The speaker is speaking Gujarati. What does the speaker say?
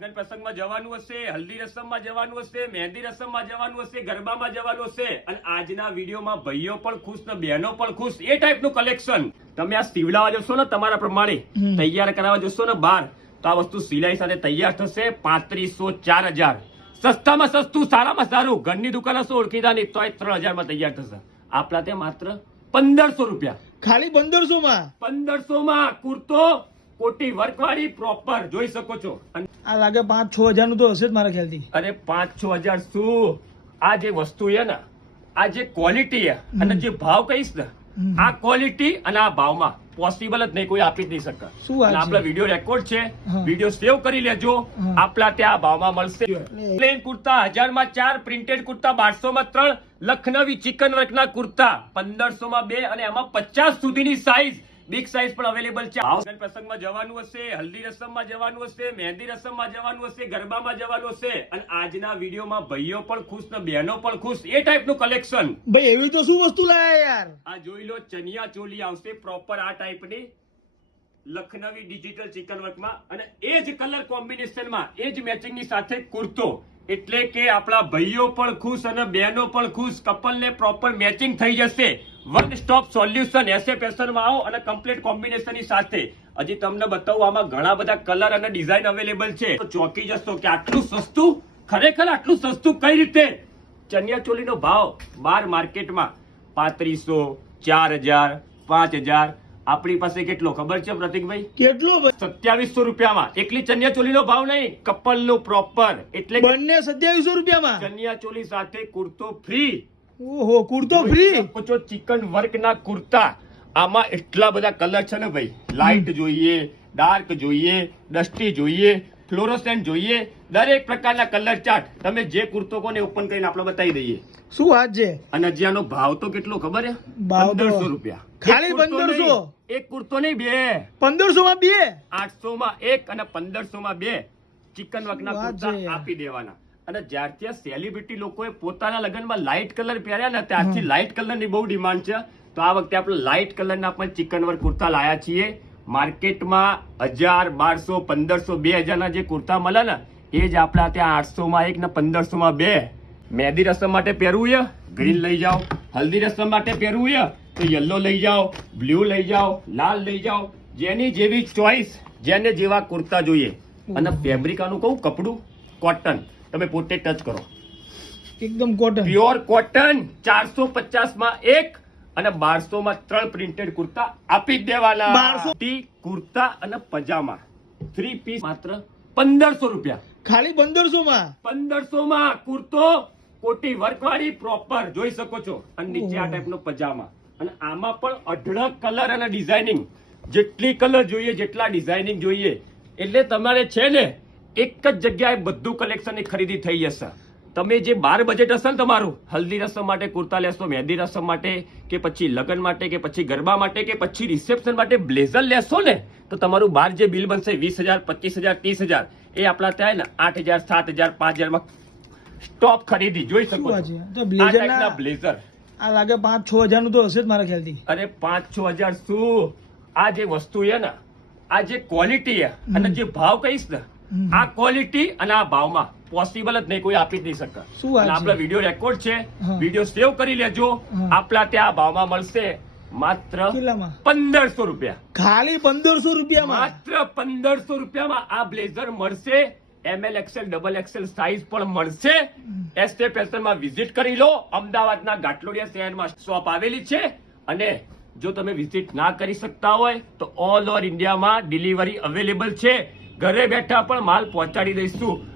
લગ્ન પ્રસંગમાં જવાનું હશે હલ્દી રસમમાં જવાનું હશે મહેંદી રસમમાં જવાનું હશે ગરબામાં જવાનું હશે. અને આજના વિડીયોમાં ભાઈઓ પણ ખુશ ને બહેનો પણ ખુશ એ ટાઈપનું કલેક્શન તમે આ સીવડાવવા જશો ને તમારા પ્રમાણે તૈયાર કરાવવા જશો ને બાર તો આ વસ્તુ સિલાઈ સાથે તૈયાર થશે પાંત્રીસો ચાર હજાર. સસ્તામાં સસ્તું સારામાં સારું. ઘરની દુકાન હશે ઓળખીતાની તોય ત્રણ હજારમાં તૈયાર થશે. આપણા ત્યાં માત્ર પંદરસો રૂપિયા. ખાલી પંદરસો માં પંદરસો માં કુર્તો કોટી વર્કવાળી પ્રોપર જોઈ શકો છો. આ લાગે પાંચ છ હજારનું તો હશે જ મારા ખ્યાલથી. અરે પાંચ છ હજાર શું? આ જે વસ્તુ છે ને આ જે ક્વોલિટી છે અને જે ભાવ કહીશ ને આ ક્વોલિટી અને આ ભાવમાં પોસિબલ જ નહીં કોઈ આપી જ નહીં શકે. શું આપણા વીડિયો રેકોર્ડ છે વીડિયો સેવ કરી લેજો. આપણા ત્યાં ભાવમાં મળશે. પ્લેન કુર્તા હજારમાં ચાર પ્રિન્ટેડ કુર્તા બારસો માં ત્રણ લખનવી ચિકન વર્કના કુર્તા પંદરસો માં બે અને એમાં પચાસ સુધીની સાઈઝ બિગ સાઇઝ પણ અવેલેબલ છે. લગ્ન પ્રસંગમાં જવાનું હશે હલ્દી રસમમાં જવાનું હશે મહેંદી રસમમાં જવાનું હશે ગરબામાં જવાનું હશે. અને આજના વિડીયોમાં ભાઈઓ પણ ખુશ ને બહેનો પણ ખુશ એ ટાઈપનું કલેક્શન ભાઈ એવી તો શું વસ્તુ લાયા યાર? આ જોઈ લો ચનિયા ચોલી આવશે પ્રોપર આ ટાઈપની લખનવી ડિજિટલ ચિકન વર્કમાં અને એ જ કલર કોમ્બિનેશનમાં એ જ મેચિંગની સાથે કુર્તો. એટલે કે આપણા ભાઈઓ પણ ખુશ અને બહેનો પણ ખુશ કપલને પ્રોપર મેચિંગ થઈ જશે. વન સ્ટોપ સોલ્યુશન એસે પેશનમાં આવો અને કમ્પ્લીટ કોમ્બિનેશનની સાથે. હજી તમને બતાવું આમાં ઘણા બધા કલર અને ડિઝાઇન અવેલેબલ છે. તો ચોકી જશો કે આટલું સસ્તું? ખરેખર આટલું સસ્તું કઈ રીતે? ચણિયા ચોલીનો ભાવ બાર માર્કેટમાં પાંત્રીસો ચાર હજાર પાંચ હજાર. આપણી પાસે કેટલો? ખબર છે પ્રતિકભાઈ? કેટલો સત્યાવીસો રૂપિયામાં. એકલી ચણિયા ચોલીનો ભાવ નહીં કપલનું પ્રોપર એટલે બંને સત્યાવીસો રૂપિયામાં? ચણિયા ચોલી સાથે કુર્તો ફ્રી ઓહો કુર્તો ફ્રી? ચિકન વર્ક ના કુર્તા. આમાં એટલા બધા કલર છે ને ભાઈ? લાઇટ જોઈએ ડાર્ક જોઈએ ડસ્ટી જોઈએ ફ્લોરોસેન્ટ જોઈએ દરેક પ્રકારના કલર ચાર્ટ. તમે જે કુર્તો કોને ઓપન કરીને આપણે બતાવી દઈએ. શું વાત છે? અને જ્યાંનો ભાવ તો કેટલો ખબર છે પંદરસો રૂપિયા. ખાલી પંદરસો? કુર્તો 1500? એક કુર્તો નહીં બે. પંદરસો માં બે? આઠસો માં એક અને પંદરસો માં બે. ચિકન વર્કના ના કુર્તા આપી દેવાના. અને જ્યારથી આ સેલિબ્રિટી લોકોએ પોતાના લગ્નમાં લાઇટ કલર પહેર્યા ને ત્યારથી લાઇટ કલરની બહુ ડિમાન્ડ છે. તો આ વખતે આપણે લાઇટ કલરના પણ ચિકન વર્ક કુર્તા લાયા છીએ. માર્કેટમાં હજાર બારસો પંદરસો બે હજારના જે કુર્તા મળે ને એ જ આપણા ત્યાં આઠસોમાં એક ને પંદરસોમાં બે. મહેંદી રસમ માટે પહેરવું છે ગ્રીન લઈ જાઓ. હલ્દી રસમ માટે પહેરવું છે તો યલો લઈ જાઓ બ્લુ લઈ જાઓ લાલ લઈ જાઓ. જેની જેવી ચોઈસ જેને જેવા કુર્તા જોઈએ. અને ફેબ્રિકાનું કહું કપડું કોટન તમે પોતે ટચ કરો. એકદમ કોટન પ્યોર કોટન ચારસો પચાસમાં એક અને બારસો માં ત્રણ પ્રિન્ટેડ કુર્તા આપી દેવાના. 1200 ટી કુર્તા અને પજામા. થ્રી પીસ માત્ર પંદરસો રૂપિયા. ખાલી પંદરસો માં? પંદરસો માં કુર્તો કોટી વર્ક વાળી પ્રોપર જોઈ શકો છો. અને નીચે આ ટાઈપ ટાઈપનો પજામા. અને આમાં પણ અઢળક કલર અને ડિઝાઇનિંગ જેટલી કલર જોઈએ જેટલા ડિઝાઇનિંગ જોઈએ. એટલે તમારે છે ને એક જ જગ્યાએ બધું કલેક્શનની ખરીદી થઈ જશે. તમે જે બાર બજેટ હશે ને તમારું હલ્દી રસમ માટે કુર્તા લેશો મહેંદી રસમ માટે કે પછી લગ્ન માટે કે પછી ગરબા માટે કે પછી રિસેપ્શન માટે બ્લેઝર લેશો ને તો તમારું બાર જે બિલ બનશે વીસ હજાર પચીસ હજાર ત્રીસ હજાર એ આપણા ત્યાં ને આઠ હજાર સાત હજાર પાંચ હજારમાં સ્ટોપ ખરીદી જોઈ શકો છો. બ્લેઝર બ્લેઝર આ લાગે પાંચ છ હજારનું તો હશે જ મારા ખ્યાલથી. અરે પાંચ છ હજાર શું? આ જે વસ્તુ છે ને આ જે ક્વોલિટી છે અને જે ભાવ કહીશ ને. આ ક્વોલિટી અને આ ભાવમાં પોસિબલ જ નહીં કોઈ આપી જ નહીં શકે આપણા વીડિયો રેકોર્ડ છે. વીડિયો સેવ કરી લેજો. આપણા ત્યાં ભાવમાં મળશે માત્ર પંદરસો રૂપિયા. ખાલી પંદરસો રૂપિયામાં? માત્ર પંદરસો રૂપિયામાં આ બ્લેઝર મળશે. M L XL double XL size પણ મળશે. એસટે ફેશનમાં વિઝિટ કરી લો. અમદાવાદના ગાટલોડિયા શહેરમાં શોપ આવેલી છે. અને જો તમે વિઝિટ ના કરી શકતા હોય તો ઓલ ઓવર ઇન્ડિયામાં ડિલિવરી અવેલેબલ છે. ઘરે બેઠા પણ માલ પહોંચાડી દઈશું.